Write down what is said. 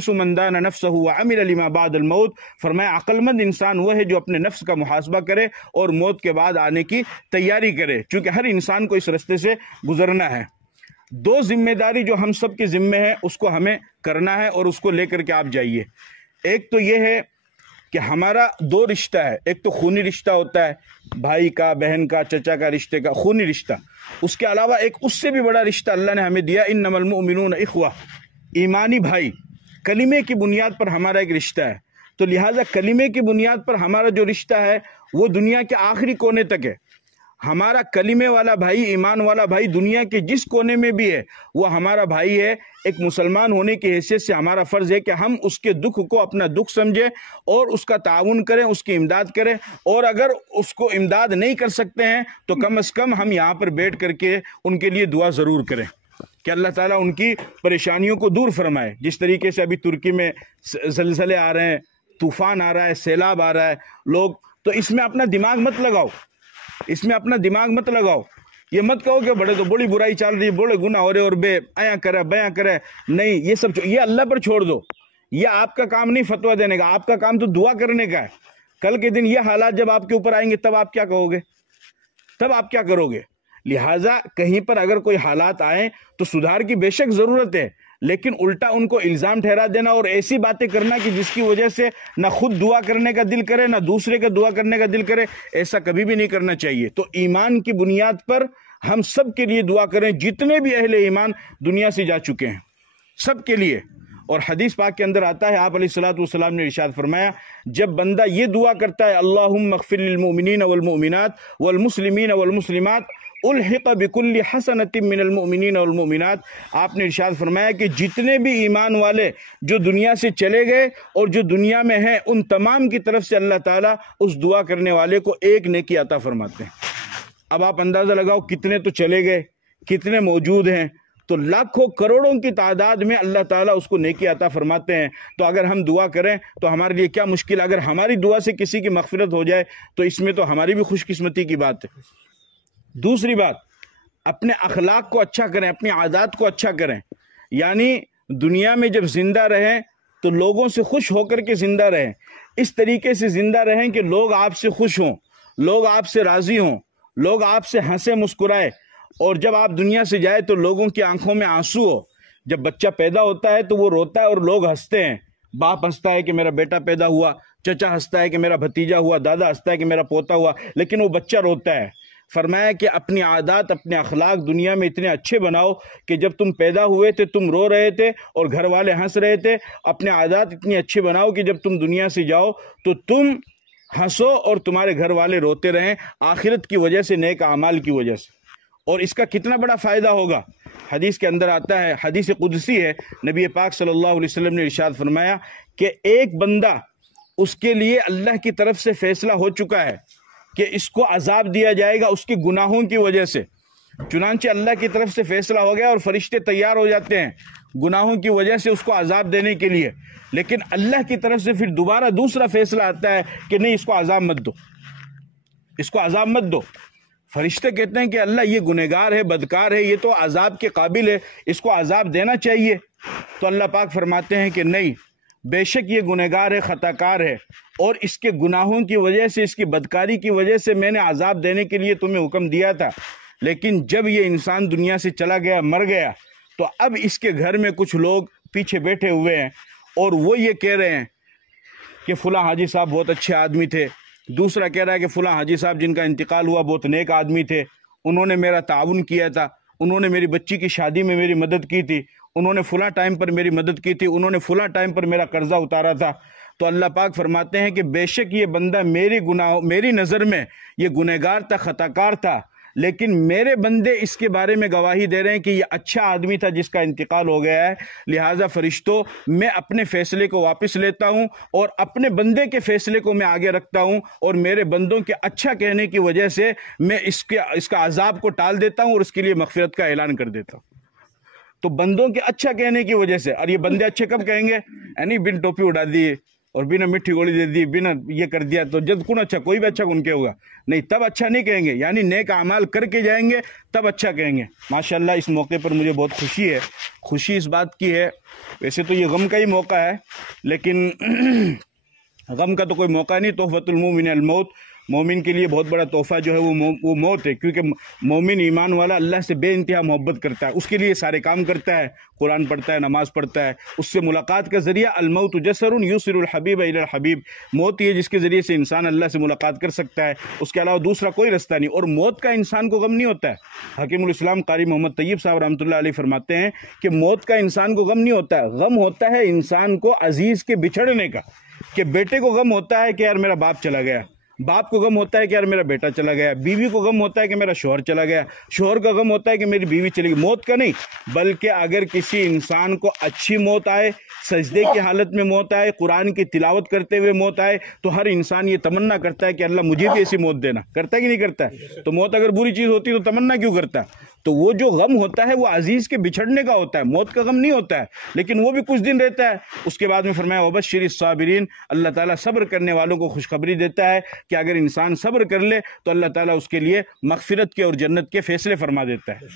سمندان نفسہ وعمل لما بعد الموت، فرمایا عقل مند انسان وہ ہے جو اپنے نفس کا محاسبہ کرے اور موت کے بعد آنے کی تیاری کرے، چونکہ ہر انسان کو اس راستے سے گزرنا ہے۔ دو ذمہ داری جو ہم سب کے ذمہ ہے اس کو ہمیں کرنا ہے اور اس کو لے کر کے آپ جائیے۔ ایک تو یہ ہے کہ ہمارا دو رشتہ ہے، ایک تو خونی رشتہ ہوتا ہے، بھائی کا، بہن کا، چچا کا، رشتے کا خونی رشتہ۔ اس کے علاوہ ایک اس سے بھی بڑا رشتہ اللہ نے ہمیں دیا، انما المؤمنون اخوہ، ایمانی بھائی، کلمے کی بنیاد پر ہمارا ایک رشتہ ہے۔ تو لہٰذا کلمے کی بنیاد پر ہمارا جو رشتہ ہے وہ دنیا کے آخری کونے تک ہے۔ ہمارا کلمے والا بھائی، ایمان والا بھائی دنیا کے جس کونے میں بھی ہے وہ ہمارا بھائی ہے۔ ایک مسلمان ہونے کی حیثیت سے ہمارا فرض ہے کہ ہم اس کے دکھ کو اپنا دکھ سمجھیں اور اس کا تعاون کریں، اس کی امداد کریں، اور اگر اس کو امداد نہیں کر سکتے ہیں تو کم از کم ہم یہاں پر بیٹھ کر کے ان کے لیے دعا ضرور کریں کہ اللہ تعالیٰ ان کی پریشانیوں کو دور فرمائے۔ جس طریقے سے ابھی ترکی میں زلزلے آ رہے ہیں، طوفان آ رہا ہے، سیلاب آ رہا ہے، لوگ تو اس میں اپنا دماغ مت لگاؤ، اس میں اپنا دماغ مت لگاؤ۔ یہ مت کہو کہ بڑے تو بڑی برائی چل رہی ہے، بڑے گناہ ہو رہے اور بے ایاں کرے بیاں کرے، نہیں، یہ سب یہ اللہ پر چھوڑ دو۔ یہ آپ کا کام نہیں فتویٰ دینے کا، آپ کا کام تو دعا کرنے کا ہے۔ کل کے دن یہ حالات جب آپ کے اوپر آئیں گے تب آپ کیا کہو گے، تب آپ کیا کرو گے؟ لہٰذا کہیں پر اگر کوئی حالات آئیں تو سدھار کی بے شک ضرورت ہے، لیکن الٹا ان کو الزام ٹھہرا دینا اور ایسی باتیں کرنا کہ جس کی وجہ سے نہ خود دعا کرنے کا دل کرے نہ دوسرے کا دعا کرنے کا دل کرے، ایسا کبھی بھی نہیں کرنا چاہیے۔ تو ایمان کی بنیاد پر ہم سب کے لیے دعا کریں، جتنے بھی اہل ایمان دنیا سے جا چکے ہیں سب کے لیے۔ اور حدیث پاک کے اندر آتا ہے، آپ علیہ الصلوۃ والسلام نے ارشاد فرمایا، جب بندہ یہ دعا کرتا ہے اللہم اغفر للمؤمنین والمؤمنات والمسلمین والمسلمات الحق بکل حسنۃ من المؤمنین والمؤمنات، آپ نے ارشاد فرمایا کہ جتنے بھی ایمان والے جو دنیا سے چلے گئے اور جو دنیا میں ہیں ان تمام کی طرف سے اللہ تعالیٰ اس دعا کرنے والے کو ایک نیکی عطا فرماتے ہیں۔ اب آپ اندازہ لگاؤ کتنے تو چلے گئے، کتنے موجود ہیں، تو لاکھوں کروڑوں کی تعداد میں اللہ تعالیٰ اس کو نیکی عطا فرماتے ہیں۔ تو اگر ہم دعا کریں تو ہمارے لیے کیا مشکل، اگر ہماری دعا سے کسی کی مغفرت ہو جائے تو اس میں تو ہماری بھی خوش قسمتی کی بات ہے۔ دوسری بات، اپنے اخلاق کو اچھا کریں، اپنی عادات کو اچھا کریں، یعنی دنیا میں جب زندہ رہیں تو لوگوں سے خوش ہو کر کے زندہ رہیں، اس طریقے سے زندہ رہیں کہ لوگ آپ سے خوش ہوں، لوگ آپ سے راضی ہوں، لوگ آپ سے ہنسے مسکرائے، اور جب آپ دنیا سے جائے تو لوگوں کی آنکھوں میں آنسو ہو۔ جب بچہ پیدا ہوتا ہے تو وہ روتا ہے اور لوگ ہنستے ہیں، باپ ہنستا ہے کہ میرا بیٹا پیدا ہوا، چچا ہنستا ہے کہ میرا بھتیجا ہوا، دادا ہنستا ہے کہ میرا پوتا ہوا، لیکن وہ بچہ روتا ہے۔ فرمایا کہ اپنی عادات، اپنے اخلاق دنیا میں اتنے اچھے بناؤ کہ جب تم پیدا ہوئے تھے تم رو رہے تھے اور گھر والے ہنس رہے تھے، اپنے عادات اتنی اچھے بناؤ کہ جب تم دنیا سے جاؤ تو تم ہنسو اور تمہارے گھر والے روتے رہیں، آخرت کی وجہ سے، نیک اعمال کی وجہ سے۔ اور اس کا کتنا بڑا فائدہ ہوگا، حدیث کے اندر آتا ہے، حدیث قدسی ہے، نبی پاک صلی اللہ علیہ وسلم نے ارشاد فرمایا کہ ایک بندہ، اس کے لیے اللہ کی طرف سے فیصلہ ہو چکا ہے کہ اس کو عذاب دیا جائے گا اس کے گناہوں کی وجہ سے، چنانچہ اللہ کی طرف سے فیصلہ ہو گیا اور فرشتے تیار ہو جاتے ہیں گناہوں کی وجہ سے اس کو عذاب دینے کے لیے، لیکن اللہ کی طرف سے پھر دوبارہ دوسرا فیصلہ آتا ہے کہ نہیں، اس کو عذاب مت دو، اس کو عذاب مت دو۔ فرشتے کہتے ہیں کہ اللہ یہ گنہگار ہے، بدکار ہے، یہ تو عذاب کے قابل ہے، اس کو عذاب دینا چاہیے۔ تو اللہ پاک فرماتے ہیں کہ نہیں، بے شک یہ گنہگار ہے، خطا کار ہے، اور اس کے گناہوں کی وجہ سے، اس کی بدکاری کی وجہ سے میں نے عذاب دینے کے لیے تمہیں حکم دیا تھا، لیکن جب یہ انسان دنیا سے چلا گیا، مر گیا، تو اب اس کے گھر میں کچھ لوگ پیچھے بیٹھے ہوئے ہیں اور وہ یہ کہہ رہے ہیں کہ فلاں حاجی صاحب بہت اچھے آدمی تھے، دوسرا کہہ رہا ہے کہ فلاں حاجی صاحب جن کا انتقال ہوا بہت نیک آدمی تھے، انہوں نے میرا تعاون کیا تھا، انہوں نے میری بچی کی شادی میں میری مدد کی تھی، انہوں نے فلاں ٹائم پر میری مدد کی تھی، انہوں نے فلاں ٹائم پر میرا قرضہ اتارا تھا۔ تو اللہ پاک فرماتے ہیں کہ بے شک یہ بندہ میری نظر میں یہ گنہگار تھا، خطا کار تھا، لیکن میرے بندے اس کے بارے میں گواہی دے رہے ہیں کہ یہ اچھا آدمی تھا جس کا انتقال ہو گیا ہے، لہٰذا فرشتوں میں اپنے فیصلے کو واپس لیتا ہوں اور اپنے بندے کے فیصلے کو میں آگے رکھتا ہوں، اور میرے بندوں کے اچھا کہنے کی وجہ سے میں اس کا عذاب کو ٹال دیتا ہوں اور اس کے لیے مغفرت کا اعلان کر دیتا ہوں۔ تو بندوں کے اچھا کہنے کی وجہ سے، اور یہ بندے اچھے کب کہیں گے؟ یعنی بن ٹوپی اڑا دی اور بنا مٹھی گولی دے دی، بنا یہ کر دیا تو جد کون اچھا، کوئی بھی اچھا کن کے ہوگا نہیں، تب اچھا نہیں کہیں گے، یعنی نیک اعمال کر کے جائیں گے تب اچھا کہیں گے۔ ماشاءاللہ اس موقع پر مجھے بہت خوشی ہے، خوشی اس بات کی ہے ویسے تو یہ غم کا ہی موقع ہے، لیکن غم کا تو کوئی موقع نہیں۔ تحفۃ المومن الموت، مومن کے لیے بہت بڑا تحفہ جو ہے وہ موت ہے، کیونکہ مومن ایمان والا اللہ سے بے انتہا محبت کرتا ہے، اس کے لیے سارے کام کرتا ہے، قرآن پڑھتا ہے، نماز پڑھتا ہے، اس سے ملاقات کا ذریعہ الموت جسر یوصل الحبیب الی الحبیب، موت یہ جس کے ذریعے سے انسان اللہ سے ملاقات کر سکتا ہے، اس کے علاوہ دوسرا کوئی رستہ نہیں۔ اور موت کا انسان کو غم نہیں ہوتا ہے۔ حکیم الاسلام قاری محمد طیب صاحب رحمۃ اللہ علیہ فرماتے ہیں کہ موت کا انسان کو غم نہیں ہوتا ہے، غم ہوتا ہے انسان کو عزیز کے بچھڑنے کا، کہ بیٹے کو غم ہوتا ہے کہ یار میرا باپ چلا گیا، باپ کو غم ہوتا ہے کہ یار میرا بیٹا چلا گیا، بیوی کو غم ہوتا ہے کہ میرا شوہر چلا گیا، شوہر کا غم ہوتا ہے کہ میری بیوی چلی گئی۔ موت کا نہیں، بلکہ اگر کسی انسان کو اچھی موت آئے، سجدے کی حالت میں موت آئے، قرآن کی تلاوت کرتے ہوئے موت آئے، تو ہر انسان یہ تمنا کرتا ہے کہ اللہ مجھے بھی ایسی موت دینا، کرتا ہے کہ نہیں کرتا ہے؟ تو موت اگر بری چیز ہوتی تو تمنا کیوں کرتا ہے؟ تو وہ جو غم ہوتا ہے وہ عزیز کے بچھڑنے کا ہوتا ہے، موت کا غم نہیں ہوتا ہے، لیکن وہ بھی کچھ دن رہتا ہے۔ اس کے بعد میں فرمایا وبشر الصابرین، اللہ تعالیٰ صبر کرنے والوں کو خوشخبری دیتا ہے کہ اگر انسان صبر کر لے تو اللہ تعالیٰ اس کے لیے مغفرت کے اور جنت کے فیصلے فرما دیتا ہے۔